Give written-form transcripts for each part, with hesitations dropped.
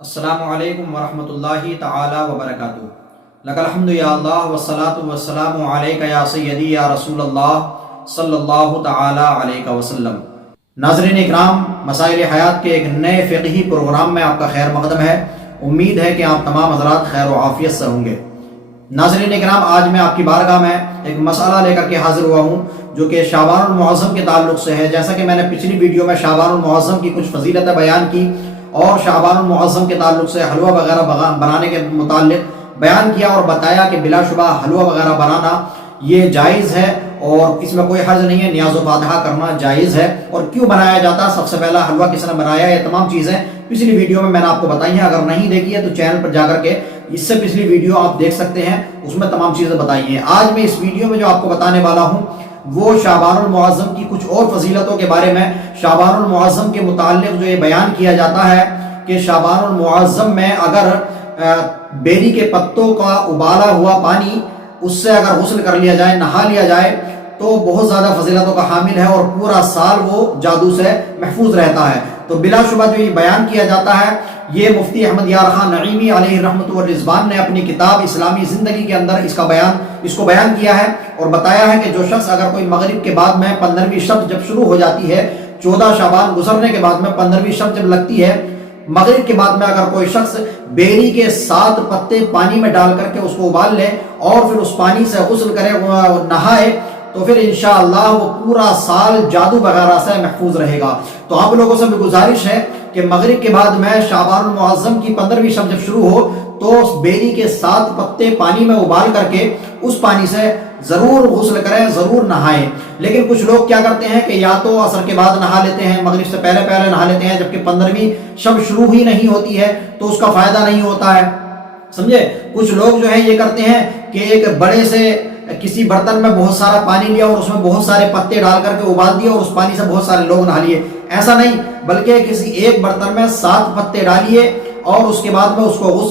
السلام علیکم ورحمۃ اللہ تعالی وبرکاتہ۔ لک الحمد یا اللہ والصلاۃ والسلام علیک یا سیدی یا رسول اللہ صلی اللہ تعالی علیہ وسلم۔ ناظرین اکرام، مسائل حیات کے ایک نئے فقہی پروگرام میں آپ کا خیر مقدم ہے۔ امید ہے کہ آپ تمام حضرات خیر و عافیت سے ہوں گے۔ ناظرین اکرام، آج میں آپ کی بارگاہ میں ایک مسئلہ لے کر کے حاضر ہوا ہوں جو کہ شعبان المعظم کے تعلق سے ہے۔ جیسا کہ میں نے پچھلی ویڈیو میں شعبان المعظم کی کچھ فضیلتیں بیان کی اور شعبان المعظم کے تعلق سے حلوہ وغیرہ بنانے کے متعلق بیان کیا اور بتایا کہ بلا شبہ حلوہ وغیرہ بنانا یہ جائز ہے اور اس میں کوئی حرج نہیں ہے، نیاز و فاتحہ کرنا جائز ہے۔ اور کیوں بنایا جاتا ہے، سب سے پہلا حلوہ کس نے بنایا، یہ تمام چیزیں پچھلی ویڈیو میں نے آپ کو بتائی ہیں۔ اگر نہیں دیکھی ہے تو چینل پر جا کر کے اس سے پچھلی ویڈیو آپ دیکھ سکتے ہیں، اس میں تمام چیزیں بتائی ہیں۔ آج میں اس ویڈیو میں جو آپ کو بتانے والا ہوں وہ شعبان المعظم کی کچھ اور فضیلتوں کے بارے میں۔ شعبان المعظم کے متعلق جو یہ بیان کیا جاتا ہے کہ شعبان المعظم میں اگر بیری کے پتوں کا ابالا ہوا پانی اس سے اگر غسل کر لیا جائے، نہا لیا جائے تو بہت زیادہ فضیلتوں کا حامل ہے اور پورا سال وہ جادو سے محفوظ رہتا ہے۔ تو بلا شبہ جو یہ بیان کیا جاتا ہے، یہ مفتی احمد یار خان نعیمی علیہ رحمۃ والرضوان نے اپنی کتاب اسلامی زندگی کے اندر اس کو بیان کیا ہے اور بتایا ہے کہ جو شخص اگر کوئی مغرب کے بعد میں 15ویں شب جب شروع ہو جاتی ہے، 14 شعبان گزرنے کے بعد میں 15ویں شب جب لگتی ہے، مغرب کے بعد میں اگر کوئی شخص بیری کے 7 پتے پانی میں ڈال کر کے اس کو ابال لے اور پھر اس پانی سے غسل کرے، نہائے، تو پھر انشاءاللہ وہ پورا سال جادو وغیرہ سے محفوظ رہے گا۔ تو آپ لوگوں سے بھی گزارش ہے کہ مغرب کے بعد میں شعبان المعظم کی 15ویں شب جب شروع ہو تو اس بیری کے 7 پتے پانی میں ابال کر کے اس پانی سے ضرور غسل کریں، ضرور نہائیں۔ لیکن کچھ لوگ کیا کرتے ہیں کہ یا تو عصر کے بعد نہا لیتے ہیں، مغرب سے پہلے نہا لیتے ہیں، جبکہ 15ویں شب شروع ہی نہیں ہوتی ہے تو اس کا فائدہ نہیں ہوتا ہے، سمجھے۔ کچھ لوگ جو ہے یہ کرتے ہیں کہ ایک بڑے سے کسی برتن میں بہت سارا پانی لیا اور اس میں بہت سارے پتے ڈال کر کے ابال دیا اور اس پانی سے بہت سارے لوگ نہا لیے۔ ایسا نہیں، بلکہ کسی ایک برتن میں 7 پتے ڈالیے اور اس کے بعد میں اس کو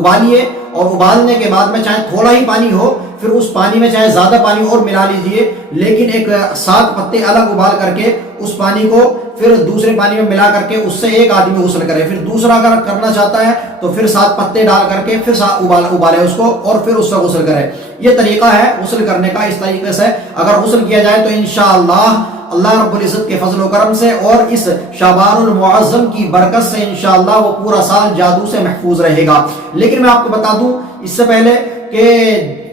ابالیے اور ابالنے کے بعد میں چاہے تھوڑا ہی پانی ہو، پھر اس پانی میں چاہے زیادہ پانی اور ملا لیجئے، لیکن ایک 7 پتے الگ ابال کر کے اس پانی کو پھر دوسرے پانی میں ملا کر کے اس سے ایک آدمی غسل کرے۔ پھر دوسرا اگر کرنا چاہتا ہے تو پھر 7 پتے ڈال کر کے پھر ابالے اس کو اور پھر اس سے غسل کرے۔ یہ طریقہ ہے غسل کرنے کا۔ اس طریقے سے اگر غسل کیا جائے تو انشاءاللہ اللہ رب العزت کے فضل و کرم سے اور اس شعبان المعظم کی برکت سے انشاءاللہ وہ پورا سال جادو سے محفوظ رہے گا۔ لیکن میں آپ کو بتا دوں اس سے پہلے کہ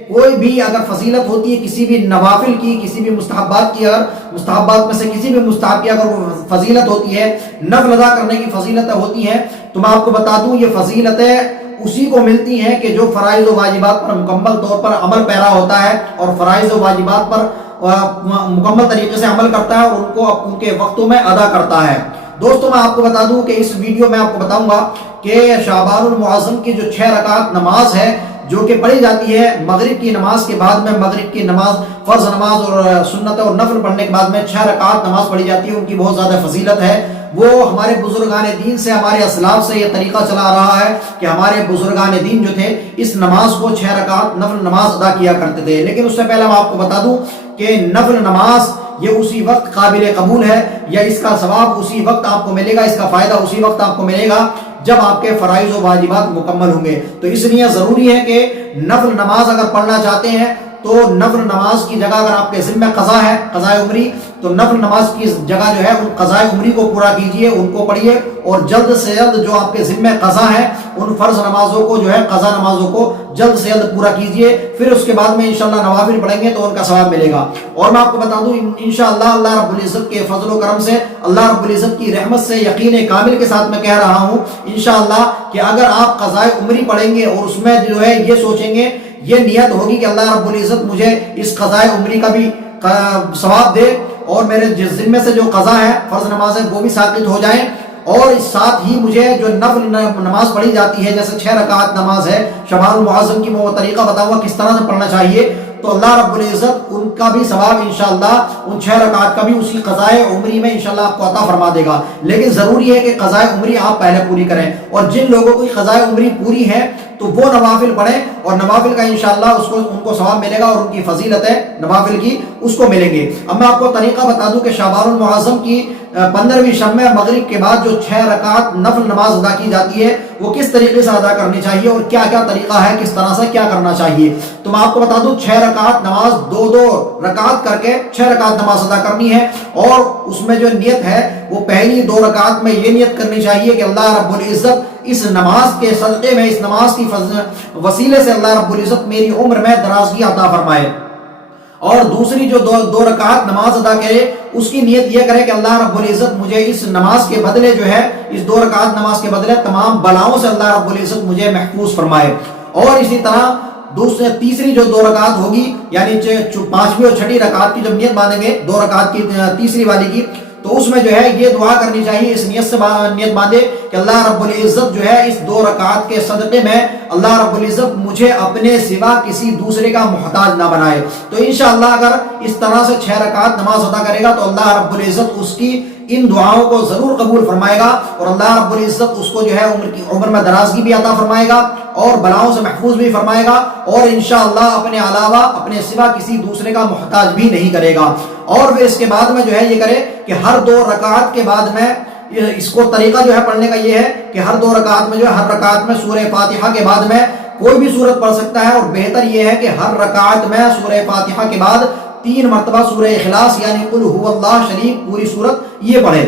کوئی بھی اگر فضیلت ہوتی ہے کسی بھی نوافل کی، کسی بھی مستحبات کی، اگر مستحبات میں سے کسی بھی مستحب کی اگر فضیلت ہوتی ہے، نفل ادا کرنے کی فضیلتیں ہوتی ہیں، تو میں آپ کو بتا دوں یہ فضیلتیں اسی کو ملتی ہیں کہ جو فرائض و واجبات پر مکمل طور پر عمل پیرا ہوتا ہے اور فرائض و واجبات پر مکمل طریقے سے عمل کرتا ہے اور ان کو ان کے وقتوں میں ادا کرتا ہے۔ دوستوں، میں آپ کو بتا دوں کہ اس ویڈیو میں آپ کو بتاؤں گا کہ شعبان المعظم کی جو 6 رکعت نماز ہے جو کہ پڑھی جاتی ہے مغرب کی نماز کے بعد میں، مغرب کی نماز فرض نماز اور سنت اور نفل پڑھنے کے بعد میں 6 رکعت نماز پڑھی جاتی ہے، ان کی بہت زیادہ فضیلت ہے۔ وہ ہمارے بزرگان دین سے، ہمارے اسلاف سے یہ طریقہ چلا رہا ہے کہ ہمارے بزرگان دین جو تھے اس نماز کو 6 رکعت نفل نماز ادا کیا کرتے تھے۔ لیکن اس سے پہلے میں آپ کو بتا دوں کہ نفل نماز یہ اسی وقت قابل قبول ہے، یا اس کا ثواب اسی وقت آپ کو ملے گا، اس کا فائدہ اسی وقت آپ کو ملے گا جب آپ کے فرائض و واجبات مکمل ہوں گے۔ تو اس لیے ضروری ہے کہ نفل نماز اگر پڑھنا چاہتے ہیں تو نفل نماز کی جگہ اگر آپ کے ذمہ قضا ہے، قضاء عمری، تو نفل نماز کی جگہ جو ہے ان قضاء عمری کو پورا کیجئے، ان کو پڑھیے اور جلد سے جلد جو آپ کے ذمہ قضا ہے ان فرض نمازوں کو جو ہے قضا نمازوں کو جلد سے جلد پورا کیجئے۔ پھر اس کے بعد میں انشاءاللہ نوافل پڑھیں گے تو ان کا ثواب ملے گا۔ اور میں آپ کو بتا دوں انشاءاللہ اللہ رب العزت کے فضل و کرم سے، اللہ رب العزت کی رحمت سے یقین کامل کے ساتھ میں کہہ رہا ہوں انشاءاللہ کہ اگر آپ قضاء عمری پڑھیں گے اور اس میں جو ہے یہ سوچیں گے، یہ نیت ہوگی کہ اللہ رب العزت مجھے اس قضاء عمری کا بھی ثواب دے اور میرے ذمے سے جو قضا ہے فرض نماز ہے وہ بھی ساقط ہو جائیں، اور اس ساتھ ہی مجھے جو نفل نماز پڑھی جاتی ہے جیسے 6 رکعت نماز ہے شعبان المعظم کی، میں وہ طریقہ بتاؤں گا کس طرح سے پڑھنا چاہیے، تو اللہ رب العزت ان کا بھی ثواب انشاءاللہ ان 6 رکعت کا بھی اسی قضاء عمری میں انشاءاللہ آپ کو عطا فرما دے گا۔ لیکن ضروری ہے کہ قضاء عمری آپ پہلے پوری کریں، اور جن لوگوں کی قضاء عمری پوری ہے تو وہ نوافل پڑھیں اور نوافل کا انشاءاللہ ان کو ثواب ملے گا اور ان کی فضیلتیں نوافل کی اس کو ملیں گے۔ اب میں آپ کو طریقہ بتا دوں کہ شعبان المعظم کی 15ویں شب میں مغرب کے بعد جو 6 رکعت نفل نماز ادا کی جاتی ہے وہ کس طریقے سے ادا کرنی چاہیے اور کیا کیا طریقہ ہے، کس طرح سے کیا کرنا چاہیے۔ تو میں آپ کو بتا دوں 6 رکعت نماز 2 رکعت کر کے 6 رکعت نماز ادا کرنی ہے، اور اس میں جو نیت ہے وہ پہلی 2 رکعت میں یہ نیت کرنی چاہیے کہ اللہ رب العزت اس نماز کے صدقے میں، اس نماز کی وسیلے سے اللہ رب العزت میری عمر میں درازگی عطا فرمائے۔ اور دوسری جو 2 رکعت نماز ادا کرے اس کی نیت یہ کرے کہ اللہ رب العزت مجھے اس نماز کے بدلے جو ہے، اس 2 رکعت نماز کے بدلے تمام بلاؤں سے اللہ رب العزت مجھے محفوظ فرمائے۔ اور اسی طرح تیسری جو 2 رکعت ہوگی، یعنی 5ویں اور 6ٹھی رکعت کی جب نیت باندھیں گے 2 رکعت کی تیسری والی کی، تو اس میں جو ہے یہ دعا کرنی چاہیے، اس نیت سے نیت باندھے کہ اللہ رب العزت جو ہے اس 2 رکعت کے صدقے میں اللہ رب العزت مجھے اپنے سوا کسی دوسرے کا محتاج نہ بنائے۔ تو انشاءاللہ اگر اس طرح سے 6 رکعت نماز ادا کرے گا تو اللہ رب العزت اس کی ان دعاؤں کو ضرور قبول فرمائے گا، اور اللہ رب العزت اس کو جو ہے عمر میں درازگی بھی عطا فرمائے گا اور بلاؤں سے محفوظ بھی فرمائے گا، اور انشاءاللہ اپنے علاوہ اپنے سوا کسی دوسرے کا محتاج بھی نہیں کرے گا۔ اور پھر اس کے بعد میں جو ہے یہ کرے کہ ہر 2 رکعت کے بعد میں اس کو طریقہ جو ہے پڑھنے کا یہ ہے کہ ہر 2 رکعت میں جو ہے ہر رکعت میں سورہ فاتحہ کے بعد میں کوئی بھی سورت پڑھ سکتا ہے، اور بہتر یہ ہے کہ ہر رکعت میں سورہ فاتحہ کے بعد 3 مرتبہ سورہ اخلاص یعنی قل هو اللہ شریف پوری سورت یہ پڑھے،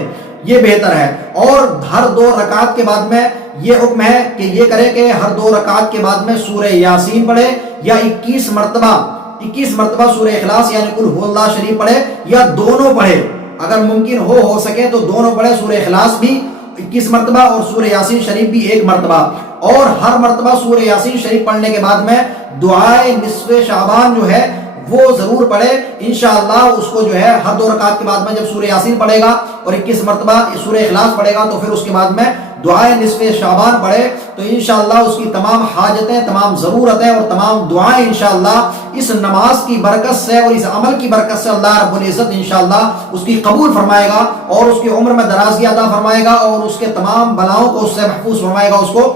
یہ بہتر ہے۔ اور ہر 2 رکعت کے بعد میں یہ حکم ہے کہ یہ کرے کہ ہر 2 رکعت کے بعد میں سورہ یاسین پڑھے، یا 21 مرتبہ سورہ اخلاص یعنی قل هو اللہ شریف پڑھے، یا دونوں پڑھے، اگر ممکن ہو سکے تو دونوں پڑھے، سورہ اخلاص بھی 21 مرتبہ اور سورہ یاسین شریف بھی 1 مرتبہ۔ اور ہر مرتبہ سورہ یاسین شریف پڑھنے کے بعد میں دعائے نصف شعبان جو ہے وہ ضرور پڑھے انشاءاللہ۔ اس کو جو ہے ہر 2 رکعت کے بعد میں جب سورہ یاسین پڑھے گا اور 21 مرتبہ سورہ اخلاص پڑھے گا تو پھر اس کے بعد میں دعائے نصف شعبان پڑھے، تو انشاءاللہ اس کی تمام حاجتیں، تمام ضرورتیں اور تمام دعائیں انشاءاللہ اس نماز کی برکت سے اور اس عمل کی برکت سے اللہ رب العزت انشاءاللہ اس کی قبول فرمائے گا، اور اس کی عمر میں درازگی عطا فرمائے گا، اور اس کے تمام بلاؤں کو اس سے محفوظ فرمائے گا اس کو،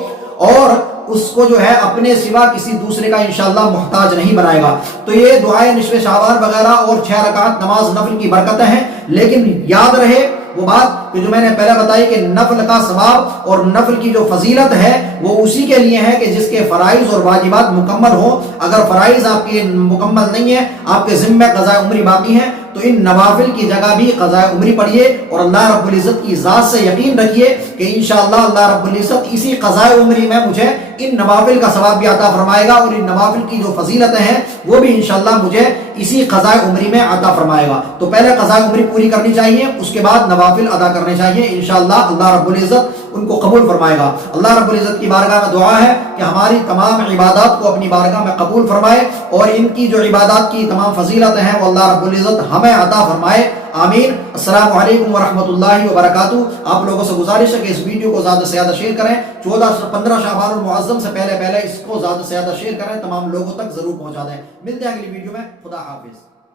اور اس کو جو ہے اپنے سوا کسی دوسرے کا انشاءاللہ محتاج نہیں بنائے گا۔ تو یہ دعائے نصف شعبان وغیرہ اور 6 رکعت نماز نفل کی برکتیں ہیں، لیکن یاد رہے وہ بات کہ جو میں نے پہلے بتائی کہ نفل کا ثواب اور نفل کی جو فضیلت ہے وہ اسی کے لیے ہے کہ جس کے فرائض اور واجبات مکمل ہوں۔ اگر فرائض آپ کے مکمل نہیں ہیں، آپ کے ذمہ قضاء عمری باقی ہیں، تو ان نوافل کی جگہ بھی قضاء عمری پڑھیے، اور اللہ رب العزت کی ذات سے یقین رکھیے کہ انشاءاللہ اللہ رب العزت اسی قضاء عمری میں مجھے ان نوافل کا ثواب بھی عطا فرمائے گا، اور ان نوافل کی جو فضیلتیں ہیں وہ بھی انشاءاللہ مجھے اسی قضاء عمری میں عطا فرمائے گا۔ تو پہلے قضاء عمری پوری کرنی چاہیے، اس کے بعد نوافل ادا کرنے چاہیے، انشاءاللہ اللہ رب العزت ان کو قبول فرمائے گا۔ اللہ رب العزت کی بارگاہ میں دعا ہے کہ ہماری تمام عبادات کو اپنی بارگاہ میں قبول فرمائے، اور ان کی جو عبادات کی تمام فضیلتیں ہیں وہ اللہ رب العزت ہمیں عطا فرمائے، آمین۔ السلام علیکم ورحمۃ اللہ وبرکاتہ۔ آپ لوگوں سے گزارش ہے کہ اس ویڈیو کو زیادہ سے زیادہ شیئر کریں، 15 شعبان المعظم سے پہلے اس کو زیادہ سے زیادہ شیئر کریں، تمام لوگوں تک ضرور پہنچا دیں۔ ملتے ہیں اگلی ویڈیو میں، خدا حافظ۔